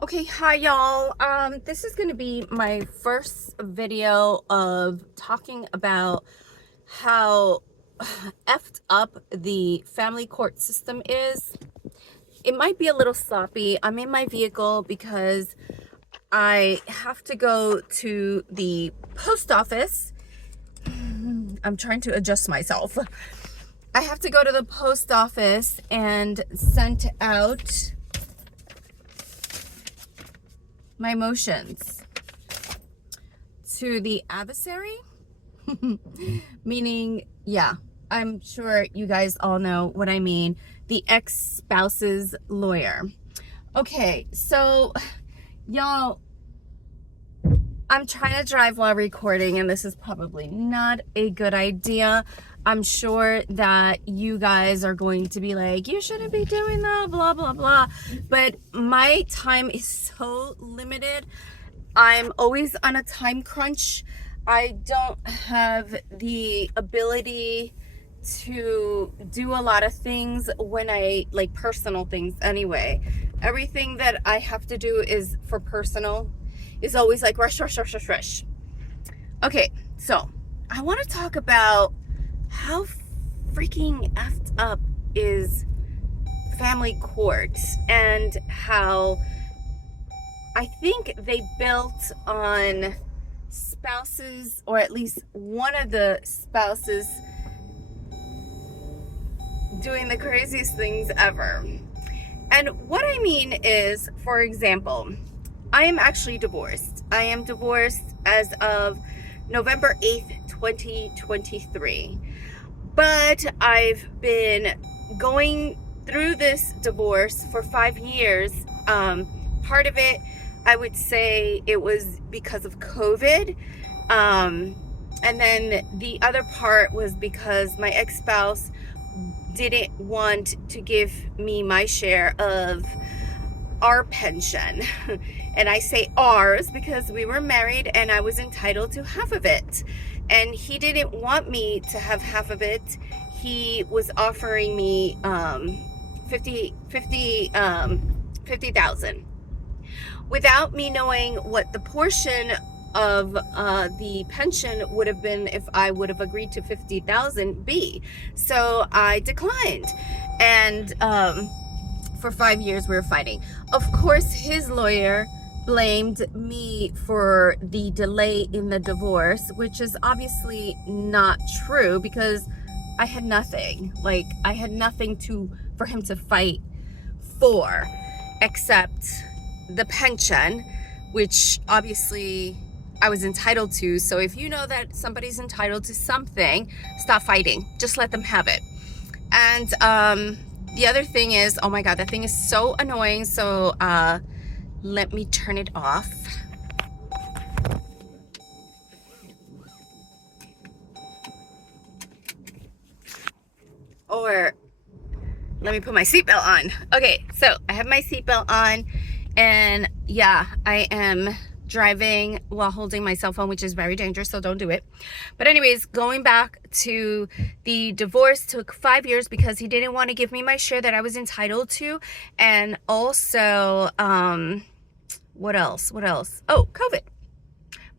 Okay, hi y'all. This is going to be my first video of talking about how effed up the family court system is. It might be a little sloppy. I'm in my vehicle because I have to go to the post office. I'm trying to adjust myself. I have to go to the post office and send out my motions to the adversary. Meaning, yeah, I'm sure you guys all know what I mean. The ex-spouse's lawyer. Okay, so y'all, I'm trying to drive while recording, and this is probably not a good idea. I'm sure that you guys are going to be like, you shouldn't be doing that, blah, blah, blah. But my time is so limited. I'm always on a time crunch. I don't have the ability to do a lot of things when I like personal things anyway. Everything that I have to do is for personal is always like rush, rush, rush, rush, rush. Okay, so I want to talk about how freaking effed up is family court and how I think they built on spouses, or at least one of the spouses, doing the craziest things ever. And what I mean is, for example, I am actually divorced. I am divorced as of November 8th, 2023. But I've been going through this divorce for 5 years. Part of it, I would say it was because of COVID. And then the other part was because my ex-spouse didn't want to give me my share of our pension. And I say ours because we were married and I was entitled to half of it. And he didn't want me to have half of it. He was offering me 50,000 without me knowing what the portion of the pension would have been if I would have agreed to 50,000 be. So I declined. And for 5 years we were fighting. Of course, his lawyer blamed me for the delay in the divorce, which is obviously not true because I had nothing. Like, I had nothing for him to fight for except the pension, which obviously I was entitled to. So if you know that somebody's entitled to something, stop fighting. Just let them have it. And the other thing is, oh my God, that thing is so annoying. So let me turn it off. Or let me put my seatbelt on. Okay, so I have my seatbelt on, and yeah, I am driving while holding my cell phone, which is very dangerous, so don't do it. But anyways, going back to the divorce, took 5 years because he didn't want to give me my share that I was entitled to. And also, what else? Oh, COVID.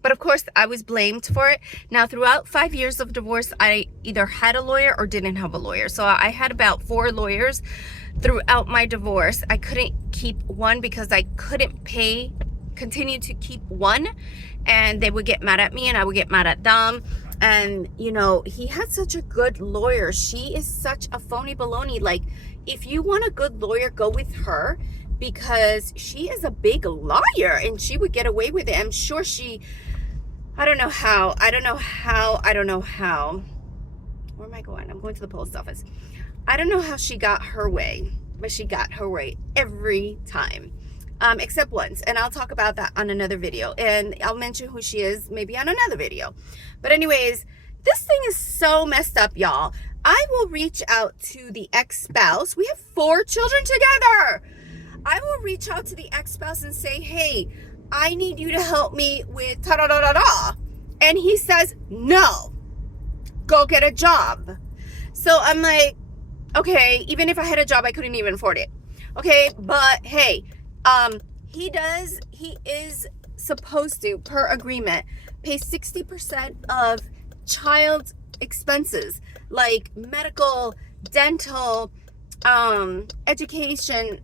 But of course, I was blamed for it. Now, throughout 5 years of divorce, I either had a lawyer or didn't have a lawyer. So I had about 4 lawyers throughout my divorce. I couldn't keep one because I couldn't continue to keep one. And they would get mad at me and I would get mad at them. And, you know, he had such a good lawyer. She is such a phony baloney. Like, if you want a good lawyer, go with her because she is a big liar and she would get away with it. I'm sure I don't know how. Where am I going? I'm going to the post office. I don't know how she got her way, but she got her way every time. Except once. And I'll talk about that on another video. And I'll mention who she is maybe on another video. But anyways, this thing is so messed up, y'all. I will reach out to the ex-spouse. We have 4 children together. I will reach out to the ex-spouse and say, hey, I need you to help me with ta-da-da-da-da. And he says, no, go get a job. So I'm like, okay, even if I had a job, I couldn't even afford it. Okay, but hey, he is supposed to, per agreement, pay 60% of child expenses like medical, dental, education,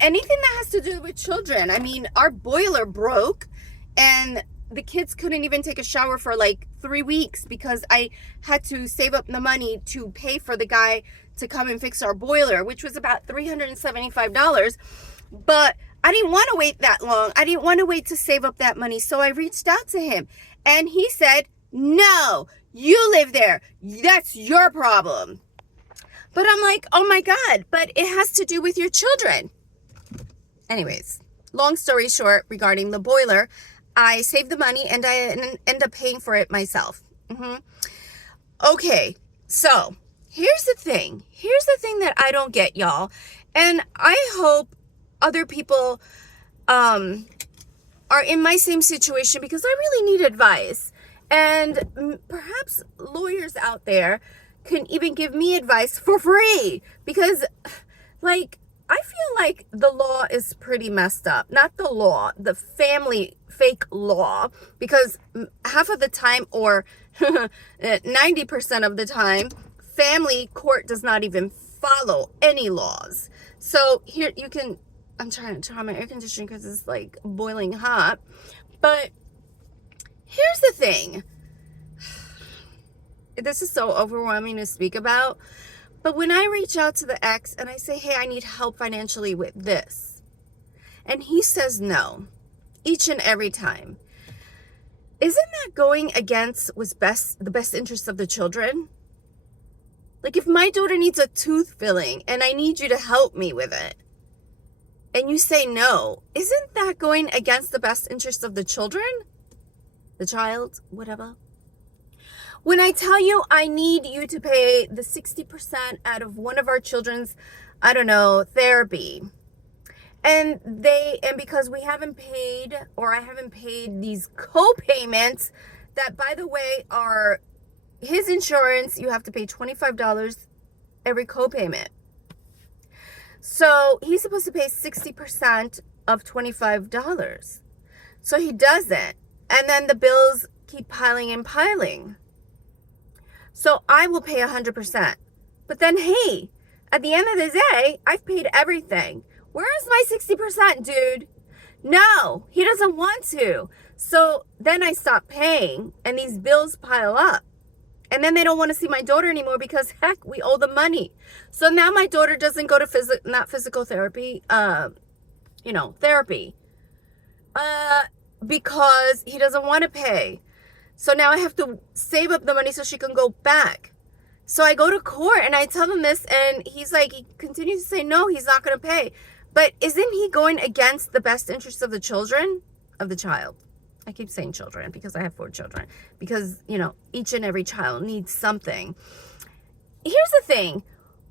anything that has to do with children. I mean, our boiler broke and the kids couldn't even take a shower for like 3 weeks because I had to save up the money to pay for the guy to come and fix our boiler, which was about $375. But I didn't want to wait that long. I didn't want to wait to save up that money. So I reached out to him and he said, no, you live there. That's your problem. But I'm like, oh my God, but it has to do with your children. Anyways, long story short, regarding the boiler, I saved the money and I end up paying for it myself. Okay, so here's the thing. Here's the thing that I don't get, y'all. And I hope other people are in my same situation because I really need advice. And perhaps lawyers out there can even give me advice for free because, like, I feel like the law is pretty messed up. Not the law, the family fake law, because half of the time, or 90% of the time, family court does not even follow any laws. So here you can, I'm trying to turn on my air conditioning because it's like boiling hot. But here's the thing. This is so overwhelming to speak about. But when I reach out to the ex and I say, hey, I need help financially with this, and he says no, each and every time, isn't that going against what's the best interest of the children? Like, if my daughter needs a tooth filling and I need you to help me with it, and you say no, isn't that going against the best interest of the children? The child, whatever. When I tell you I need you to pay the 60% out of one of our children's, I don't know, therapy, and because we haven't paid, or I haven't paid these co-payments that, by the way, are his insurance, you have to pay $25 every co-payment. So he's supposed to pay 60% of $25. So he doesn't. And then the bills keep piling and piling. So I will pay 100%. But then, hey, at the end of the day, I've paid everything. Where is my 60%, dude? No, he doesn't want to. So then I stop paying and these bills pile up. And then they don't want to see my daughter anymore because, heck, we owe them money. So now my daughter doesn't go to physical therapy, therapy. Because he doesn't want to pay. So now I have to save up the money so she can go back. So I go to court and I tell him this, and he's like, he continues to say, no, he's not going to pay. But isn't he going against the best interests of the children, of the child? I keep saying children because I have 4 children. Because, each and every child needs something. Here's the thing.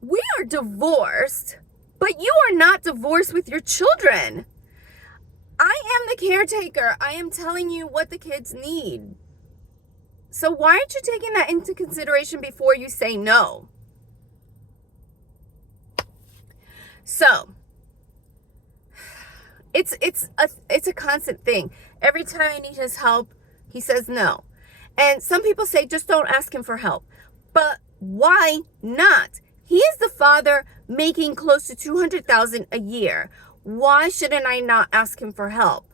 We are divorced, but you are not divorced with your children. I am the caretaker. I am telling you what the kids need. So why aren't you taking that into consideration before you say no? So it's a constant thing. Every time I need his help, he says no. And some people say just don't ask him for help. But why not? He is the father making close to $200,000 a year. Why shouldn't I not ask him for help?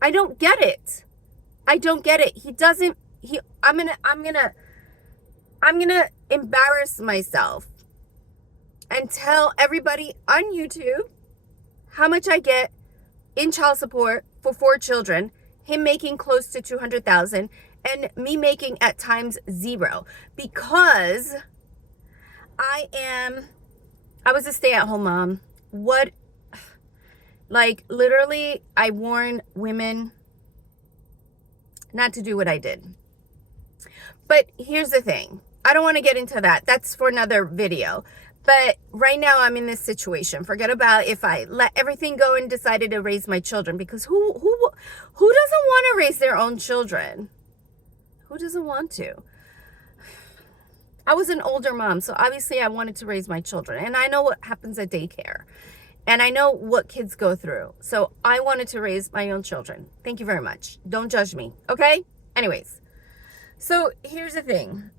I don't get it. I don't get it. He doesn't, I'm gonna embarrass myself and tell everybody on YouTube how much I get in child support for 4 children, him making close to $200,000 and me making at times 0, because I was a stay-at-home mom. Literally, I warn women not to do what I did. But here's the thing. I don't want to get into that. That's for another video. But right now I'm in this situation. Forget about if I let everything go and decided to raise my children, because who doesn't want to raise their own children? Who doesn't want to? I was an older mom, so obviously I wanted to raise my children. And I know what happens at daycare. And I know what kids go through. So I wanted to raise my own children. Thank you very much. Don't judge me, okay? Anyways, so here's the thing.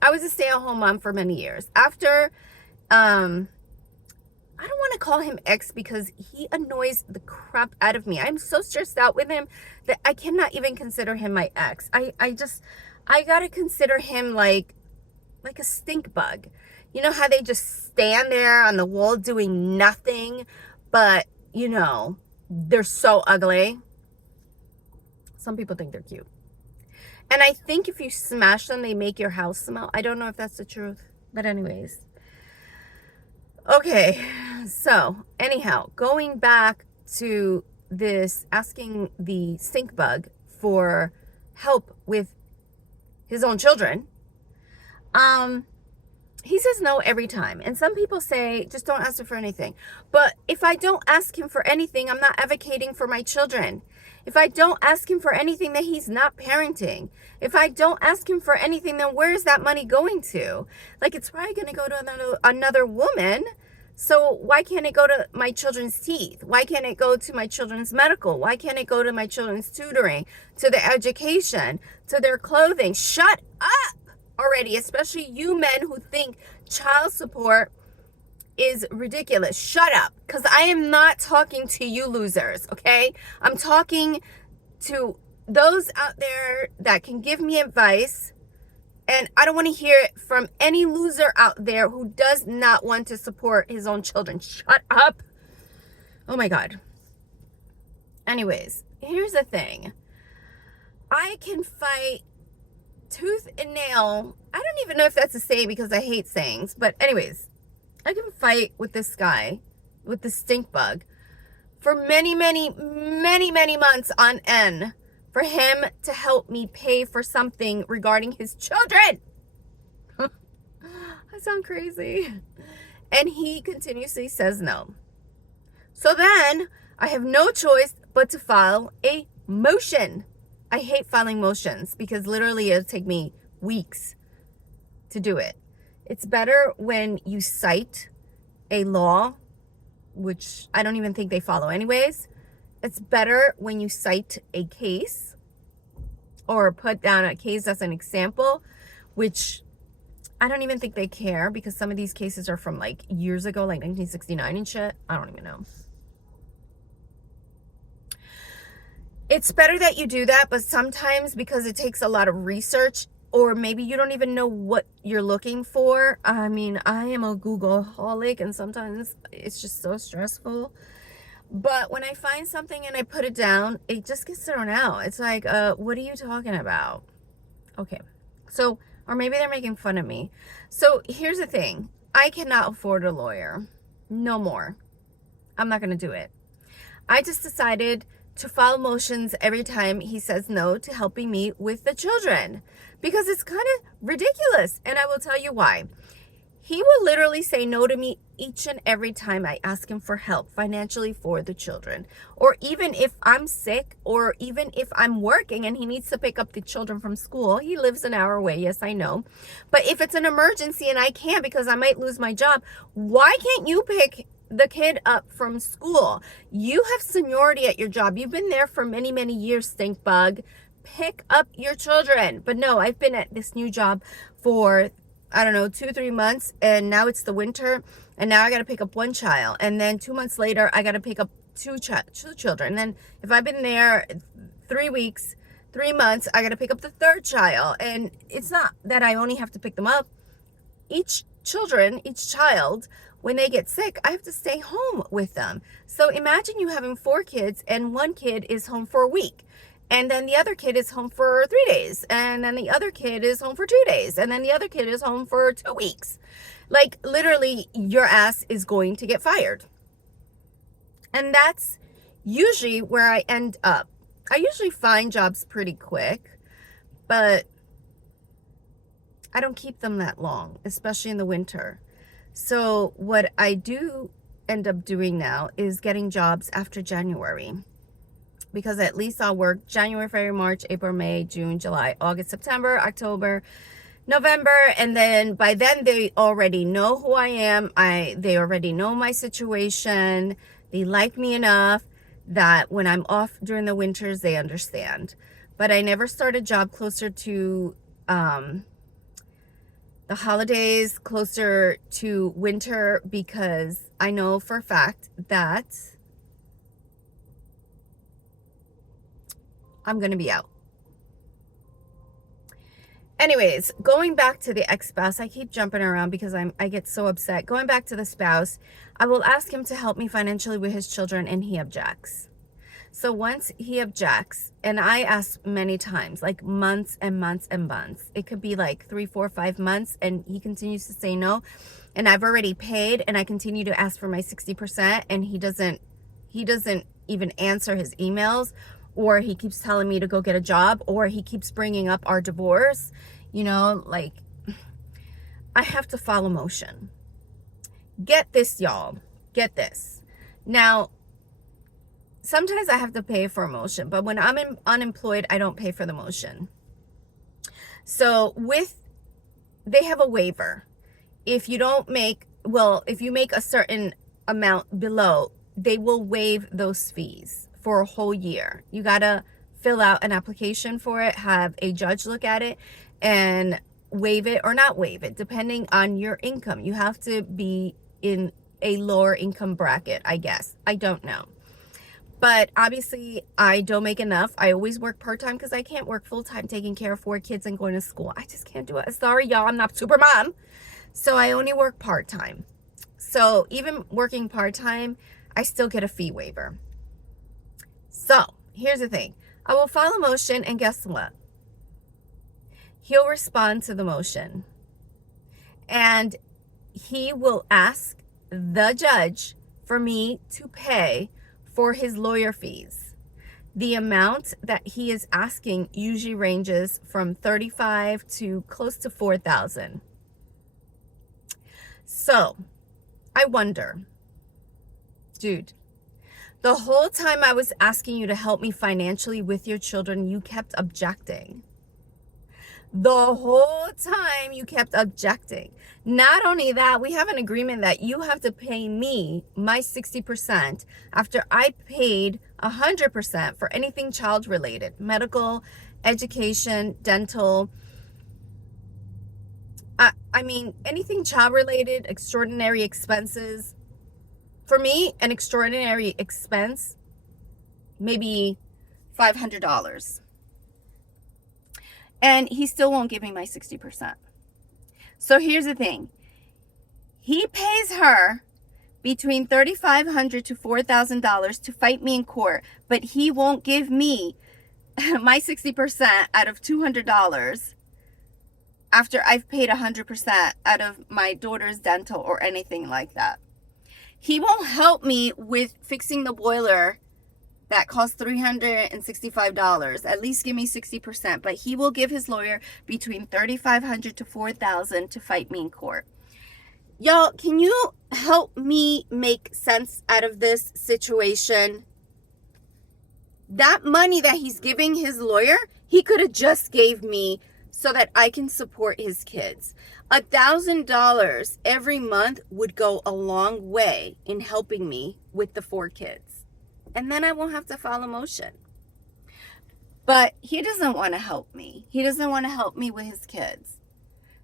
I was a stay-at-home mom for many years. After, I don't want to call him ex because he annoys the crap out of me. I'm so stressed out with him that I cannot even consider him my ex. I gotta consider him like a stink bug. You know how they just stand there on the wall doing nothing, but, you know, they're so ugly. Some people think they're cute. And I think if you smash them, they make your house smell. I don't know if that's the truth, but anyways. Okay, so anyhow, going back to this, asking the stink bug for help with his own children, he says no every time. And some people say, just don't ask him for anything. But if I don't ask him for anything, I'm not advocating for my children. If I don't ask him for anything, then he's not parenting. If I don't ask him for anything, then where is that money going to? Like, it's probably going to go to another woman. So why can't it go to my children's teeth? Why can't it go to my children's medical? Why can't it go to my children's tutoring, to their education, to their clothing? Shut up already, especially you men who think child support is ridiculous. Shut up, because I am not talking to you losers, okay? I'm talking to those out there that can give me advice, and I don't want to hear it from any loser out there who does not want to support his own children. Shut up. Oh my God. Anyways, here's the thing. I can fight tooth and nail. I don't even know if that's a saying because I hate sayings. But anyways, I can fight with this guy, with the stink bug, for many, many, many, many months on end for him to help me pay for something regarding his children. I sound crazy. And he continuously says no. So then I have no choice but to file a motion. I hate filing motions because literally it'll take me weeks to do it. It's better when you cite a law, which I don't even think they follow anyways. It's better when you cite a case or put down a case as an example, which I don't even think they care because some of these cases are from like years ago, like 1969 and shit. I don't even know. It's better that you do that, but sometimes because it takes a lot of research or maybe you don't even know what you're looking for. I mean, I am a Googleaholic and sometimes it's just so stressful. But when I find something and I put it down, it just gets thrown out. It's like, what are you talking about? Okay. So, or maybe they're making fun of me. So here's the thing. I cannot afford a lawyer. No more. I'm not going to do it. I just decided to file motions every time he says no to helping me with the children because it's kind of ridiculous. And I will tell you why. He will literally say no to me each and every time I ask him for help financially for the children. Or even if I'm sick or even if I'm working and he needs to pick up the children from school. He lives an hour away, yes, I know. But if it's an emergency and I can't because I might lose my job, why can't you pick the kid up from school? You have seniority at your job. You've been there for many, many years, stink bug. Pick up your children. But no, I've been at this new job for, I don't know, 2-3 months, and now it's the winter, and now I got to pick up one child, and then 2 months later, I got to pick up two children, and then if I've been there 3 weeks, 3 months, I got to pick up the third child, and it's not that I only have to pick them up. Each child, when they get sick, I have to stay home with them. So imagine you having 4 kids, and one kid is home for a week. And then the other kid is home for 3 days. And then the other kid is home for 2 days. And then the other kid is home for 2 weeks. Like, literally, your ass is going to get fired. And that's usually where I end up. I usually find jobs pretty quick, but I don't keep them that long, especially in the winter. So what I do end up doing now is getting jobs after January. Because at least I'll work January, February, March, April, May, June, July, August, September, October, November, and then by then they already know who I am. They already know my situation. They like me enough that when I'm off during the winters, they understand. But I never start a job closer to the holidays, closer to winter, because I know for a fact that I'm going to be out. Anyways, going back to the ex-spouse, I keep jumping around because I get so upset. Going back to the spouse, I will ask him to help me financially with his children, and he objects. So once he objects, and I ask many times, like months and months and months, it could be like 3, 4, 5 months, and he continues to say no. And I've already paid, and I continue to ask for my 60%, and he doesn't even answer his emails, or he keeps telling me to go get a job, or he keeps bringing up our divorce. You know, like, I have to follow motion. Get this, y'all. Get this. Now, sometimes I have to pay for a motion, but when I'm unemployed, I don't pay for the motion. So they have a waiver. If you make a certain amount below, they will waive those fees for a whole year. You gotta fill out an application for it, have a judge look at it, and waive it or not waive it, depending on your income. You have to be in a lower income bracket, I guess. I don't know. But obviously, I don't make enough. I always work part-time because I can't work full-time taking care of 4 kids and going to school. I just can't do it. Sorry, y'all, I'm not super mom. So I only work part-time. So even working part-time, I still get a fee waiver. So here's the thing. I will file a motion, and guess what? He'll respond to the motion. And he will ask the judge for me to pay for his lawyer fees. The amount that he is asking usually ranges from $35,000 to close to $4,000. So I wonder, dude, the whole time I was asking you to help me financially with your children, you kept objecting. The whole time you kept objecting. Not only that, we have an agreement that you have to pay me my 60% after I paid 100% for anything child related, medical, education, dental. I mean, anything child related, extraordinary expenses. For me, an extraordinary expense, maybe $500. And he still won't give me my 60%. So here's the thing. He pays her between $3,500 to $4,000 to fight me in court, but he won't give me my 60% out of $200 after I've paid 100% out of my daughter's dental or anything like that. He won't help me with fixing the boiler that costs $365. At least give me 60%. But he will give his lawyer between $3,500 to $4,000 to fight me in court. Y'all, can you help me make sense out of this situation? That money that he's giving his lawyer, he could have just gave me so that I can support his kids. $1,000 every month would go a long way in helping me with the 4 kids. And then I won't have to file a motion. But he doesn't want to help me. He doesn't want to help me with his kids.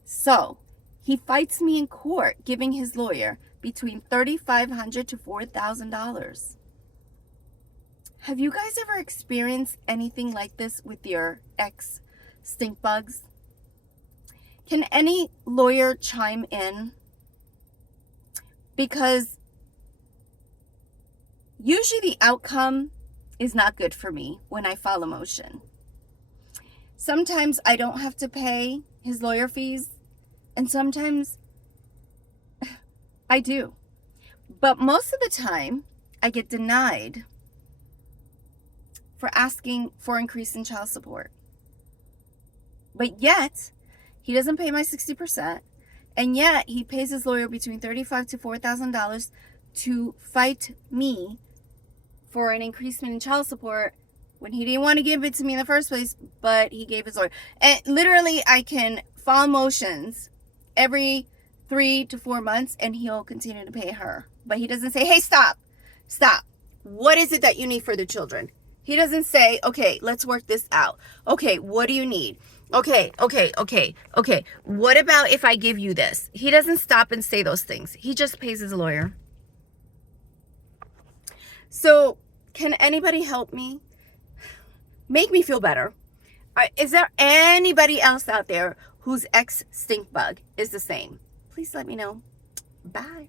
So he fights me in court, giving his lawyer between $3,500 to $4,000. Have you guys ever experienced anything like this with your ex stink bugs? Can any lawyer chime in? Because usually the outcome is not good for me when I file a motion. Sometimes I don't have to pay his lawyer fees, and sometimes I do. But most of the time, I get denied for asking for increase in child support. But yet, he doesn't pay my 60%, and yet he pays his lawyer between $3,500 to $4,000 to fight me for an increasement in child support when he didn't want to give it to me in the first place, but he gave his lawyer. And literally, I can file motions every 3 to 4 months, and he'll continue to pay her. But he doesn't say, hey, stop. What is it that you need for the children? He doesn't say, okay, let's work this out. Okay, what do you need? Okay. What about if I give you this? He doesn't stop and say those things. He just pays his lawyer. So, can anybody help me? Make me feel better. Is there anybody else out there whose ex stink bug is the same? Please let me know. Bye.